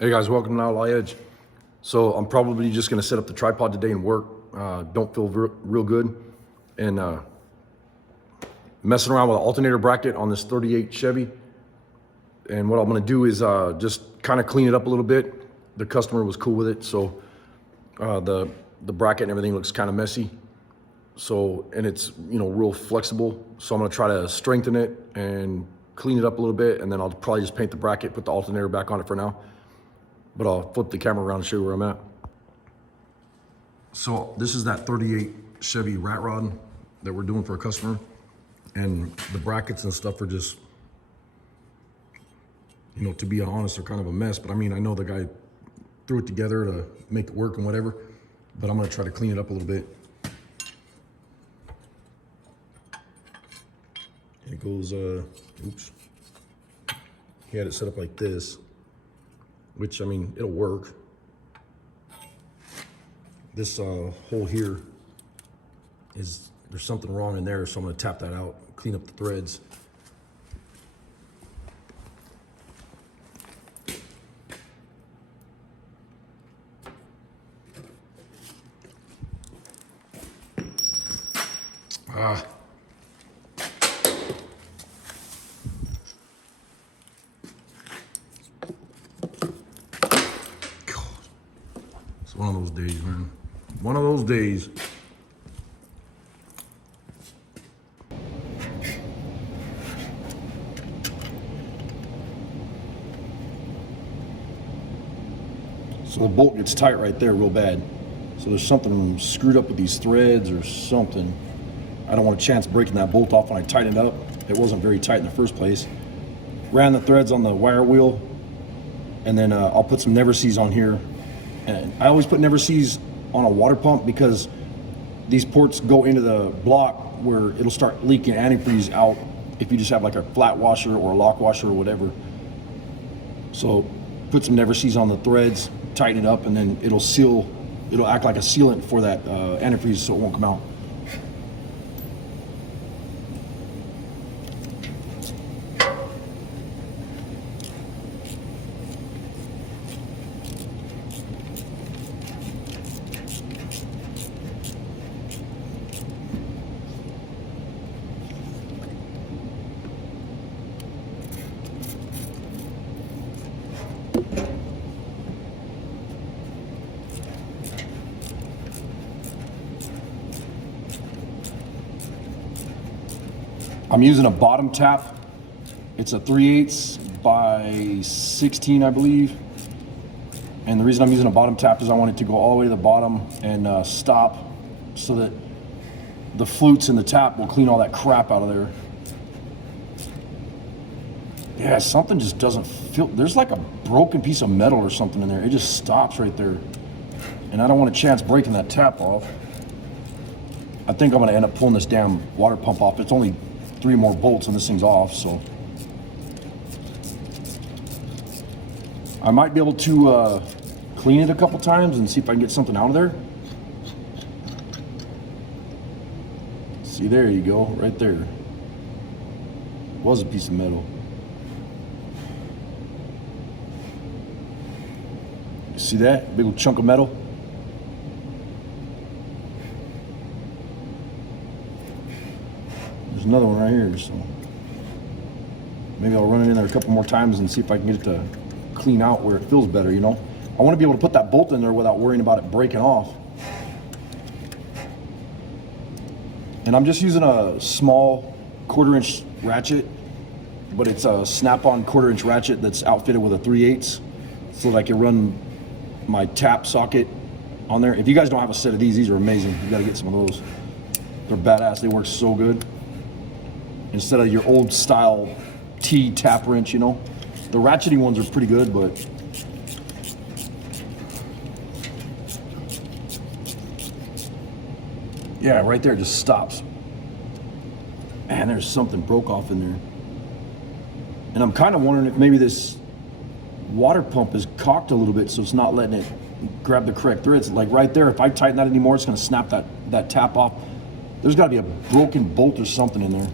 Hey guys, welcome to OUTLAW EDGE. So I'm probably just gonna set up the tripod today and work. Don't feel real good. And messing around with an alternator bracket on this 38 Chevy. And what I'm gonna do is just kind of clean it up a little bit. The customer was cool with it, so the bracket and everything looks kind of messy. So, and it's, you know, real flexible. So I'm gonna try to strengthen it and clean it up a little bit, and then I'll probably just paint the bracket, put the alternator back on it for now. But I'll flip the camera around and show you where I'm at. So this is that 38 Chevy rat rod that we're doing for a customer. And the brackets and stuff are just, you know, to be honest, they're kind of a mess. But I mean, I know the guy threw it together to make it work and whatever, but I'm gonna try to clean it up a little bit. And it goes, oops. He had it set up like this, which, I mean, it'll work. This hole here is, there's something wrong in there, so I'm gonna tap that out, clean up the threads. It's one of those days, man. One of those days. So the bolt gets tight right there real bad. So there's something screwed up with these threads or something. I don't want a chance breaking that bolt off when I tighten it up. It wasn't very tight in the first place. Ran the threads on the wire wheel, and then I'll put some never sees on here. And I always put never sees on a water pump because these ports go into the block where it'll start leaking antifreeze out if you just have like a flat washer or a lock washer or whatever. So put some never sees on the threads, tighten it up, and then it'll seal, it'll act like a sealant for that antifreeze so it won't come out. I'm using a bottom tap. It's a 3/8 by 16, I believe. And the reason I'm using a bottom tap is I want it to go all the way to the bottom and stop so that the flutes in the tap will clean all that crap out of there. Yeah, something just doesn't feel, there's like a broken piece of metal or something in there. It just stops right there. And I don't want a chance breaking that tap off. I think I'm gonna end up pulling this damn water pump off. It's only 3 more bolts and this thing's off, so. I might be able to clean it a couple times and see if I can get something out of there. See, there you go, right there. Was a piece of metal. You see that? Big old chunk of metal? There's another one right here, so maybe I'll run it in there a couple more times and see if I can get it to clean out where it feels better, you know? I want to be able to put that bolt in there without worrying about it breaking off. And I'm just using a small 1/4-inch ratchet, but it's a snap-on 1/4-inch ratchet that's outfitted with a 3/8 so that I can run my tap socket on there. If you guys don't have a set of these are amazing. You got to get some of those. They're badass. They work so good. Instead of your old style T tap wrench, you know. The ratchety ones are pretty good, but yeah, right there it just stops. Man, there's something broke off in there. And I'm kind of wondering if maybe this water pump is cocked a little bit so it's not letting it grab the correct threads. Like right there, if I tighten that anymore, it's gonna snap that tap off. There's gotta be a broken bolt or something in there.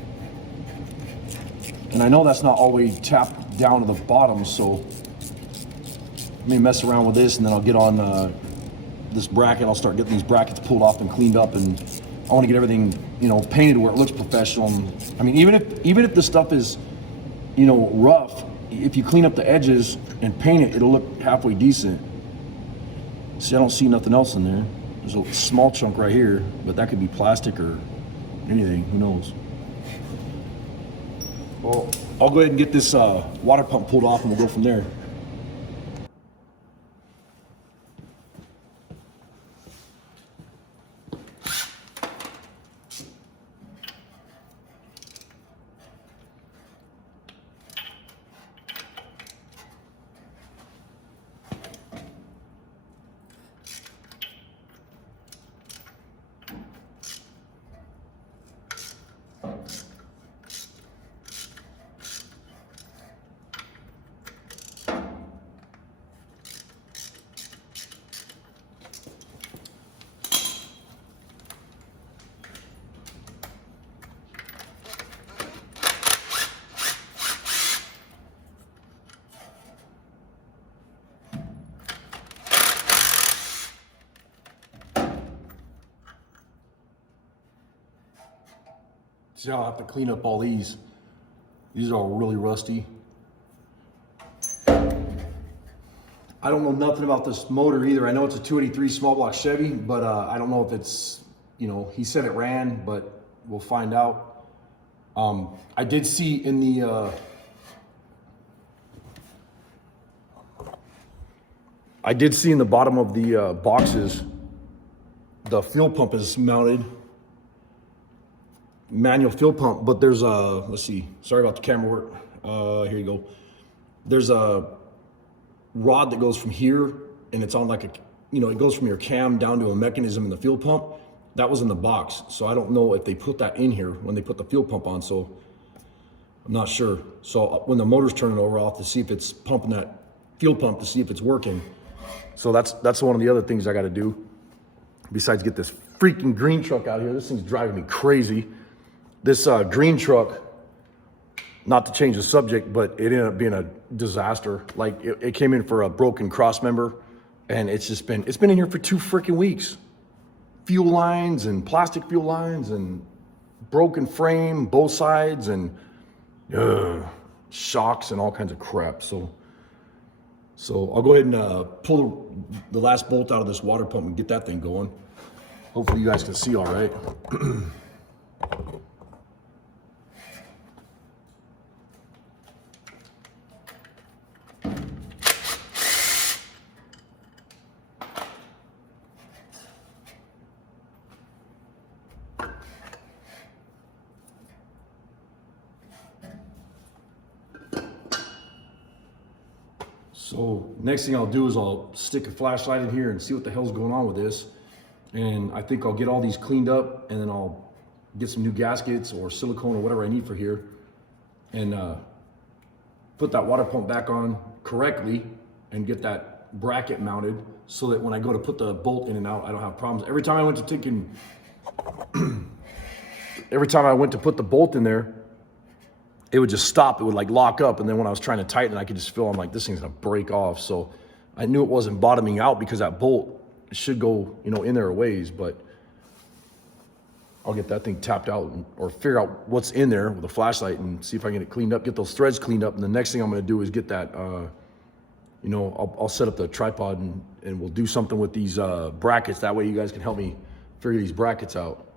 And I know that's not all the way tapped down to the bottom, so let me mess around with this, and then I'll get on this bracket. I'll start getting these brackets pulled off and cleaned up, and I want to get everything, you know, painted where it looks professional. And, I mean, even if the stuff is, you know, rough, if you clean up the edges and paint it, it'll look halfway decent. See, I don't see nothing else in there. There's a small chunk right here, but that could be plastic or anything, who knows. Well, I'll go ahead and get this water pump pulled off, and we'll go from there. See, I'll have to clean up all these. These are all really rusty. I don't know nothing about this motor either. I know it's a 283 small block Chevy, but I don't know if it's, you know, he said it ran, but we'll find out. I did see in the, bottom of the boxes, the fuel pump is mounted. Manual fuel pump, but there's a, let's see, sorry about the camera work. Here you go. There's a rod that goes from here, and it's on like a, you know, it goes from your cam down to a mechanism in the fuel pump. That was in the box, so I don't know if they put that in here when they put the fuel pump on, so I'm not sure. So when the motor's turning over, I'll have to see if it's pumping that fuel pump to see if it's working. So that's one of the other things I got to do, besides get this freaking green truck out here. This thing's driving me crazy. This green truck, not to change the subject, but it ended up being a disaster. Like it came in for a broken cross member, and it's been in here for 2 freaking weeks. Fuel lines and plastic fuel lines and broken frame, both sides, and shocks and all kinds of crap. So I'll go ahead and pull the last bolt out of this water pump and get that thing going. Hopefully you guys can see all right. So next thing I'll do is I'll stick a flashlight in here and see what the hell's going on with this. And I think I'll get all these cleaned up, and then I'll get some new gaskets or silicone or whatever I need for here, and put that water pump back on correctly and get that bracket mounted so that when I go to put the bolt in and out, I don't have problems. Every time I went to put the bolt in there, it would just stop. It would like lock up, and then when I was trying to tighten, I could just feel, I'm like, this thing's gonna break off. So I knew it wasn't bottoming out because that bolt should go, you know, in there a ways, but I'll get that thing tapped out or figure out what's in there with a flashlight and see if I can get it cleaned up, get those threads cleaned up. And the next thing I'm gonna do is get that, you know, I'll set up the tripod and we'll do something with these brackets. That way you guys can help me figure these brackets out.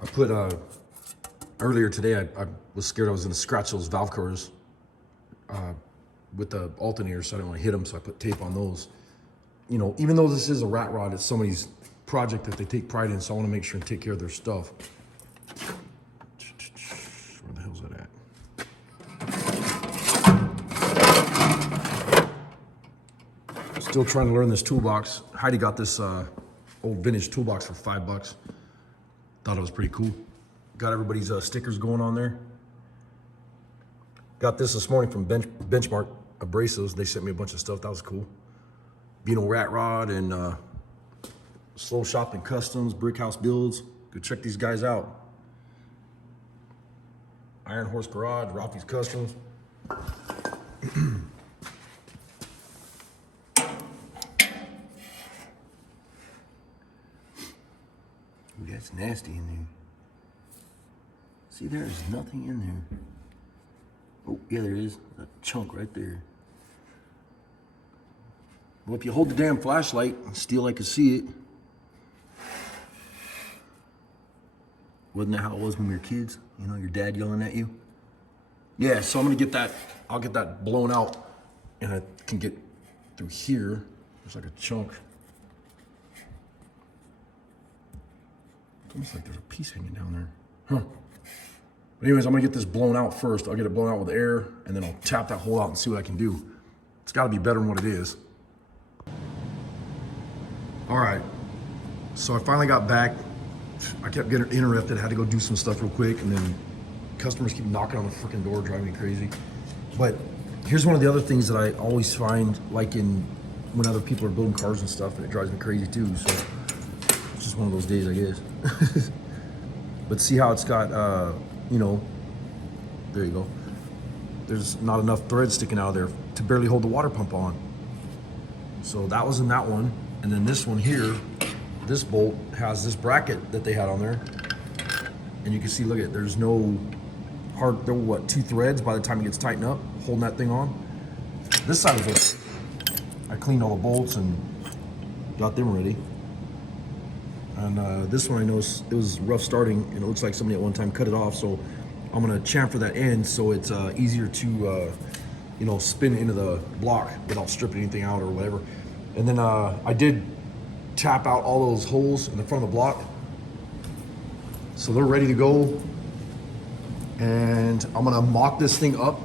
I put, earlier today, I was scared I was gonna scratch those valve covers with the alternator, so I didn't want to hit them, so I put tape on those. You know, even though this is a rat rod, it's somebody's project that they take pride in, so I want to make sure and take care of their stuff. Where the hell's that at? Still trying to learn this toolbox. Heidi got this old vintage toolbox for $5. Thought it was pretty cool. Got everybody's stickers going on there. Got this morning from Benchmark Abrasives. They sent me a bunch of stuff. That was cool. Beano Rat Rod and Slow Shopping Customs, Brick House Builds. Go check these guys out. Iron Horse Garage, Ralphie's Customs. Ooh, that's nasty in there. See, there's nothing in there. Oh, yeah, there is. A chunk right there. Well, if you hold the damn flashlight, still I can see it. Wasn't that how it was when we were kids? You know, your dad yelling at you? Yeah, so I'm gonna get that, I'll get that blown out, and I can get through here. There's like a chunk. It's almost like there's a piece hanging down there. Huh. But anyways, I'm gonna get this blown out first. I'll get it blown out with air, and then I'll tap that hole out and see what I can do. It's gotta be better than what it is. All right, so I finally got back. I kept getting interrupted, had to go do some stuff real quick, and then customers keep knocking on the freaking door, driving me crazy. But here's one of the other things that I always find, like when other people are building cars and stuff, and it drives me crazy too, so it's just one of those days, I guess. But see how it's got, you know, there you go. There's not enough thread sticking out of there to barely hold the water pump on. So that was in that one. And then this one here, this bolt has this bracket that they had on there. And you can see, look at, there's no hard, there were what, 2 threads by the time it gets tightened up, holding that thing on. This side was okay. I cleaned all the bolts and got them ready. And this one I noticed it was rough starting, and it looks like somebody at one time cut it off, so I'm gonna chamfer that end so it's easier to, you know, spin into the block without stripping anything out or whatever. And then I did tap out all those holes in the front of the block. So they're ready to go. And I'm gonna mock this thing up.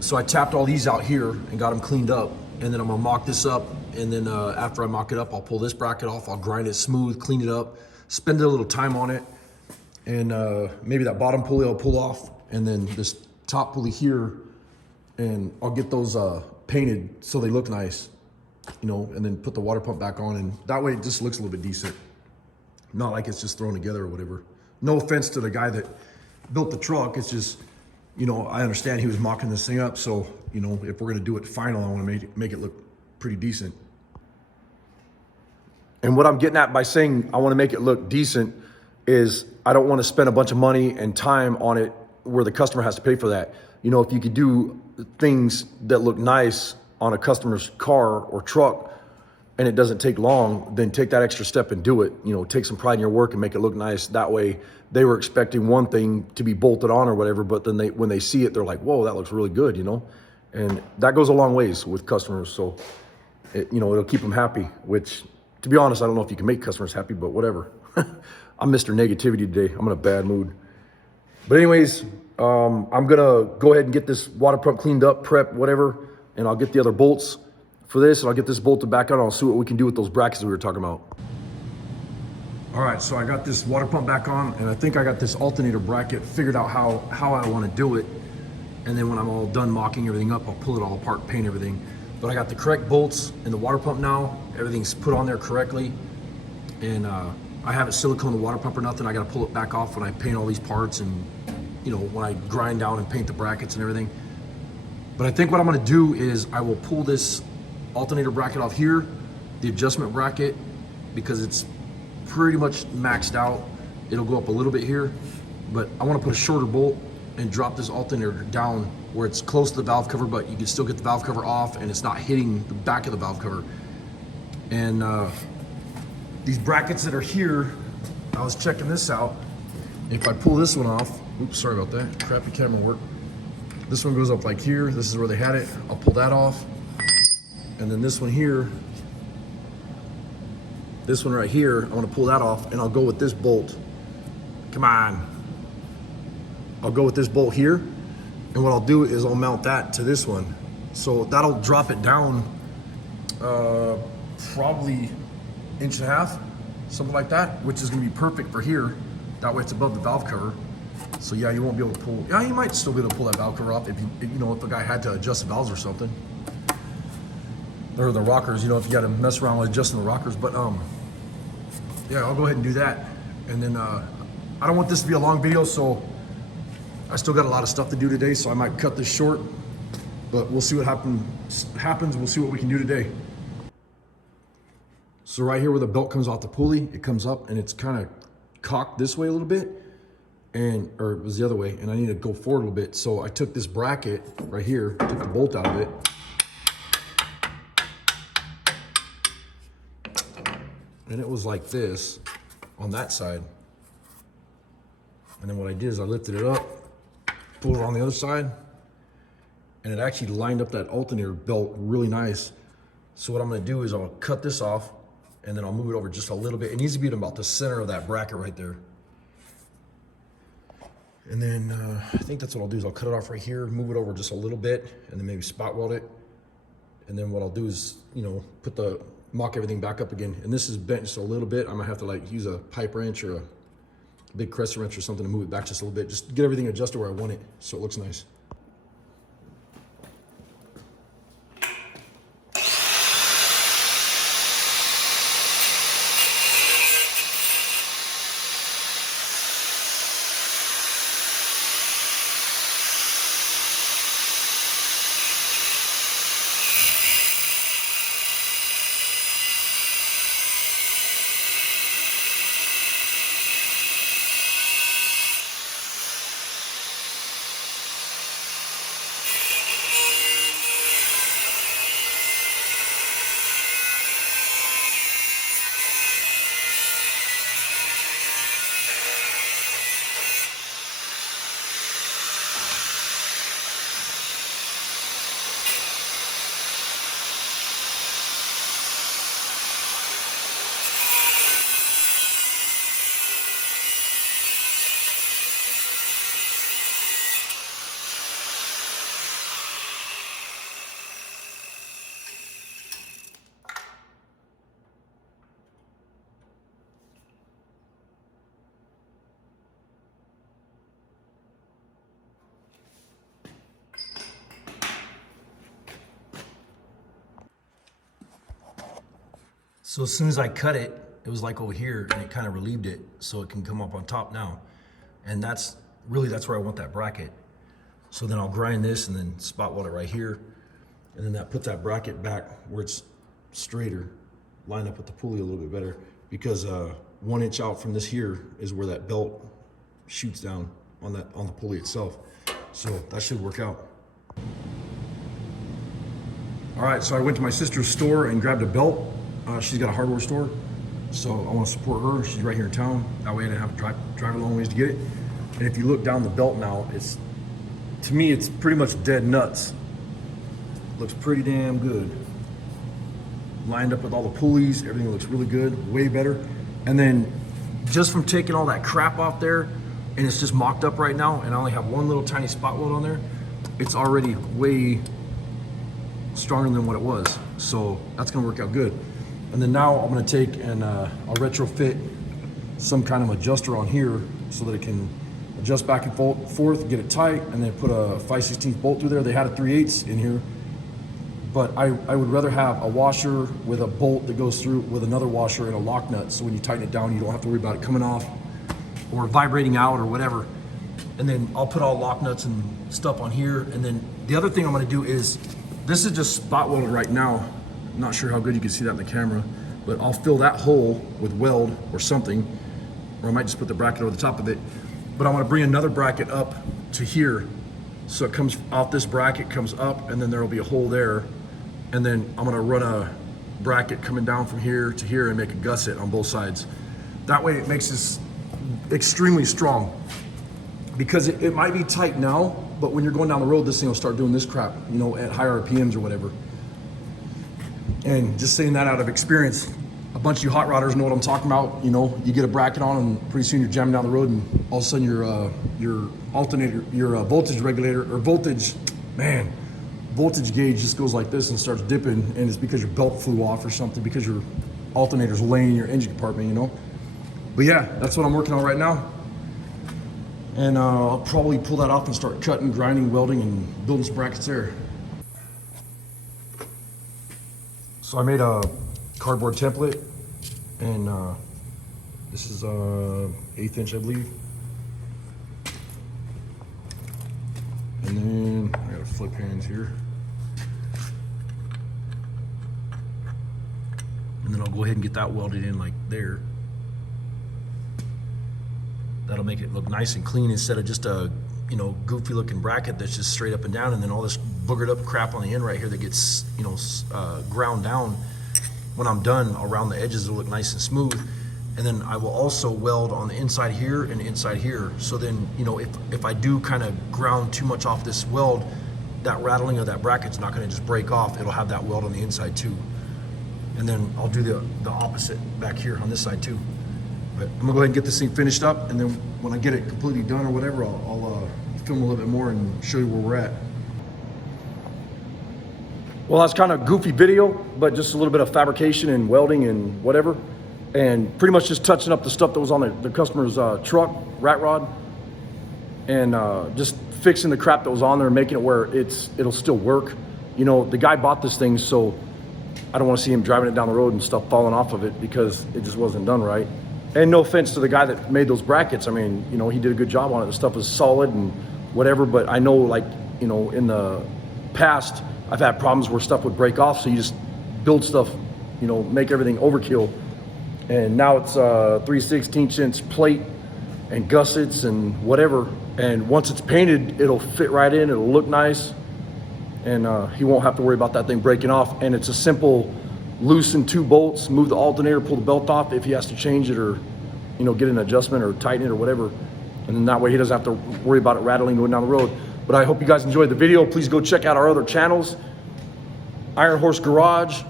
So I tapped all these out here and got them cleaned up. And then I'm gonna mock this up. And then after I mock it up, I'll pull this bracket off. I'll grind it smooth, clean it up, spend a little time on it. And maybe that bottom pulley I'll pull off. And then this top pulley here, and I'll get those painted so they look nice. You know, and then put the water pump back on, and that way it just looks a little bit decent. Not like it's just thrown together or whatever. No offense to the guy that built the truck, it's just, you know, I understand he was mocking this thing up, so, you know, if we're gonna do it final, I wanna make it look pretty decent. And what I'm getting at by saying I wanna make it look decent is I don't wanna spend a bunch of money and time on it where the customer has to pay for that. You know, if you could do things that look nice on a customer's car or truck and it doesn't take long, then take that extra step and do it. You know, take some pride in your work and make it look nice. That way they were expecting one thing to be bolted on or whatever, but then when they see it, they're like, whoa, that looks really good, you know? And that goes a long ways with customers. So, you know, it'll keep them happy, which, to be honest, I don't know if you can make customers happy, but whatever. I'm Mr. Negativity today. I'm in a bad mood. But anyways, I'm gonna go ahead and get this water pump cleaned up, prep, whatever, and I'll get the other bolts for this, and I'll get this bolted back on. I'll see what we can do with those brackets that we were talking about. All right, so I got this water pump back on, and I think I got this alternator bracket figured out how I want to do it. And then when I'm all done mocking everything up, I'll pull it all apart, paint everything. But I got the correct bolts in the water pump now. Everything's put on there correctly. And I haven't silicone the water pump or nothing. I got to pull it back off when I paint all these parts and, you know, when I grind down and paint the brackets and everything. But I think what I'm gonna do is I will pull this alternator bracket off here, the adjustment bracket, because it's pretty much maxed out. It'll go up a little bit here, but I wanna put a shorter bolt and drop this alternator down where it's close to the valve cover, but you can still get the valve cover off and it's not hitting the back of the valve cover. And these brackets that are here, I was checking this out. If I pull this one off, oops, sorry about that, crappy camera work. This one goes up like here. This is where they had it. I'll pull that off. And then this one here, this one right here, I want to pull that off, and I'll go with this bolt. Come on. I'll go with this bolt here. And what I'll do is I'll mount that to this one. So that'll drop it down probably 1.5 inches, something like that, which is gonna be perfect for here. That way it's above the valve cover. So yeah, you won't be able to pull, yeah, you might still be able to pull that valve cover off if you know, if the guy had to adjust the valves or something. Or the rockers, you know, if you gotta mess around with adjusting the rockers. But yeah, I'll go ahead and do that. And then I don't want this to be a long video, so I still got a lot of stuff to do today, so I might cut this short. but we'll see what happens. We'll see what we can do today. So right here where the belt comes off the pulley, it comes up and it's kind of cocked this way a little bit, or it was the other way, and I need to go forward a little bit. So I took this bracket right here, took the bolt out of it, and it was like this on that side. And then what I did is I lifted it up, pulled it on the other side, and it actually lined up that alternator belt really nice. So what I'm gonna do is I'll cut this off, and then I'll move it over just a little bit. It needs to be at about the center of that bracket right there. And then I think that's what I'll do is I'll cut it off right here, move it over just a little bit, and then maybe spot weld it. And then what I'll do is, you know, mock everything back up again. And this is bent just a little bit. I'm gonna have to like use a pipe wrench or a big crescent wrench or something to move it back just a little bit. Just get everything adjusted where I want it so it looks nice. So as soon as I cut it, it was like over here and it kind of relieved it so it can come up on top now. And that's where I want that bracket. So then I'll grind this and then spot weld it right here. And then that puts that bracket back where it's straighter, line up with the pulley a little bit better, because 1 inch out from this here is where that belt shoots down on the pulley itself. So that should work out. All right, so I went to my sister's store and grabbed a belt. She's got a hardware store, so I want to support her. She's right here in town. That way I didn't have to drive a long ways to get it. And if you look down the belt now, to me, it's pretty much dead nuts. Looks pretty damn good. Lined up with all the pulleys, everything looks really good, way better. And then just from taking all that crap off there, and it's just mocked up right now, and I only have one little tiny spot weld on there, it's already way stronger than what it was. So that's gonna work out good. And then now I'm gonna take and I'll retrofit some kind of adjuster on here so that it can adjust back and forth, get it tight, and then put a 5/16 bolt through there. They had a 3/8 in here, but I would rather have a washer with a bolt that goes through with another washer and a lock nut, so when you tighten it down, you don't have to worry about it coming off or vibrating out or whatever. And then I'll put all lock nuts and stuff on here. And then the other thing I'm gonna do is, this is just spot welded right now. I'm not sure how good you can see that in the camera, but I'll fill that hole with weld or something, or I might just put the bracket over the top of it. But I want to bring another bracket up to here, so it comes off this bracket, comes up, and then there will be a hole there. And then I'm gonna run a bracket coming down from here to here and make a gusset on both sides. That way it makes this extremely strong, because it might be tight now, but when you're going down the road, this thing will start doing this crap, you know, at higher RPMs or whatever. And just saying that out of experience, a bunch of you hot rodders know what I'm talking about. You know, you get a bracket on and pretty soon you're jamming down the road, and all of a sudden your alternator, your voltage regulator or voltage gauge just goes like this and starts dipping, and it's because your belt flew off or something, because your alternator's laying in your engine compartment, you know. But yeah, that's what I'm working on right now. And I'll probably pull that off and start cutting, grinding, welding, and building some brackets there. So I made a cardboard template, and this is 1/8 inch, I believe. And then I gotta flip hands here. And then I'll go ahead and get that welded in like there. That'll make it look nice and clean instead of just a, you know, goofy looking bracket that's just straight up and down, and then all this boogered up crap on the end right here that gets, you know, ground down. When I'm done, around the edges it'll look nice and smooth. And then I will also weld on the inside here and inside here. So then, you know, if I do kind of ground too much off this weld, that rattling of that bracket's not gonna just break off. It'll have that weld on the inside too. And then I'll do the opposite back here on this side too. But I'm gonna go ahead and get this thing finished up, and then when I get it completely done or whatever, I'll film a little bit more and show you where we're at. Well, that's kind of goofy video, but just a little bit of fabrication and welding and whatever. And pretty much just touching up the stuff that was on the customer's truck, rat rod, and just fixing the crap that was on there and making it where it'll still work. You know, the guy bought this thing, so I don't want to see him driving it down the road and stuff falling off of it because it just wasn't done right. And no offense to the guy that made those brackets. I mean, you know, he did a good job on it. The stuff was solid and whatever, but I know, like, you know, in the past, I've had problems where stuff would break off, so you just build stuff, you know, make everything overkill. And now it's 3/16" plate and gussets and whatever. And once it's painted, it'll fit right in, it'll look nice. And he won't have to worry about that thing breaking off. And it's a simple loosen 2 bolts, move the alternator, pull the belt off if he has to change it or, you know, get an adjustment or tighten it or whatever. And then that way he doesn't have to worry about it rattling going down the road. But I hope you guys enjoyed the video. Please go check out our other channels: Iron Horse Garage,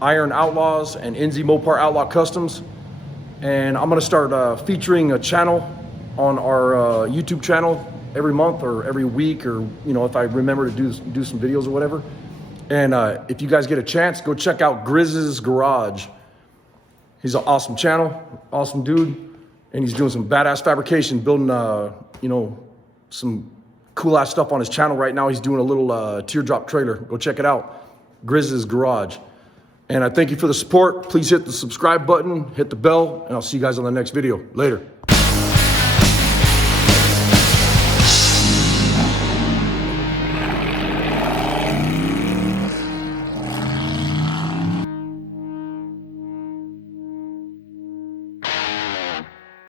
Iron Outlaws, and NZ Mopar Outlaw Customs. And I'm gonna start featuring a channel on our YouTube channel every month or every week, or, you know, if I remember to do some videos or whatever. And if you guys get a chance, go check out Grizzs Garage. He's an awesome channel, awesome dude, and he's doing some badass fabrication, building, you know, some cool ass stuff on his channel right now. He's doing a little teardrop trailer. Go check it out, Grizzs Garage. And I thank you for the support. Please hit the subscribe button, hit the bell, and I'll see you guys on the next video. Later.